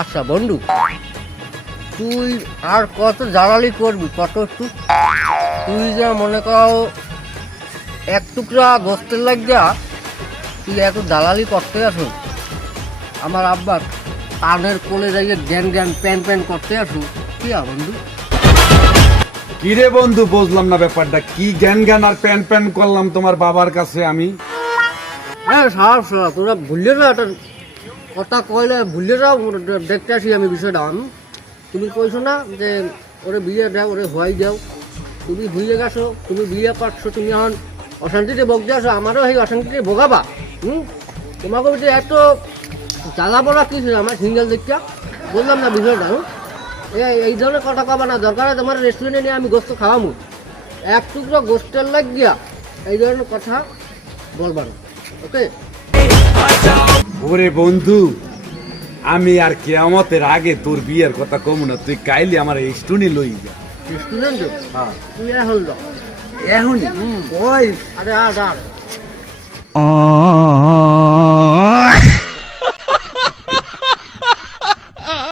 আচ্ছা বন্ধু, তুই আর কত জ্বালালি করবি কত একটু? তুই যা মনে কর এক টুকরা গোস্তের লাগিয়া তুই এত দালালি করতে আসুন, আমার আব্বার কানের কোলে যাইয়ে জ্ঞান জ্ঞান প্যান প্যান করতে আসুন, কি বন্ধু? কিরে বন্ধু, বুঝলাম না ব্যাপারটা কি। জ্ঞান জ্ঞান আর প্যান প্যান করলাম তোমার বাবার কাছে আমি? হ্যাঁ সাহস, তোরা ভুলে যা, একটা কথা কইলে ভুলে যাও, দেখতে আসি আমি বিষয়টা। তুমি কইছো না যে ওরে বিয়ে দাও, ওরে হওয়াই দাও, তুমি ভুলে গেছো, তুমি বিয়ে পাচ্ছ, তুমি এখন অশান্তিতে ভোগ আসো, আমারও এই অশান্তিতে ভোগাবা। তোমাকে যে এত জ্বালা বলা কি ছিল আমার সিঙ্গেল দেখতে, বললাম না বিষয়টা। এই ধরনের কথা কবা না, দরকার হয় তোমার রেস্টুরেন্টে নিয়ে আমি গোস্ত খাওয়াবো, এক টুকরো গোস্তের লাগিয়া এই ধরনের কথা বলবা না, ওকে? ওরে বন্ধু, আমি আর কিয়ামতের আগে তোর বিয়ের কথা কম না, তুই কাইলি আমার এই স্টুনি লই যা। রেস্টুরেন্ট হ্যাঁ তুই এখন যাও। এখনই ওই আরে আর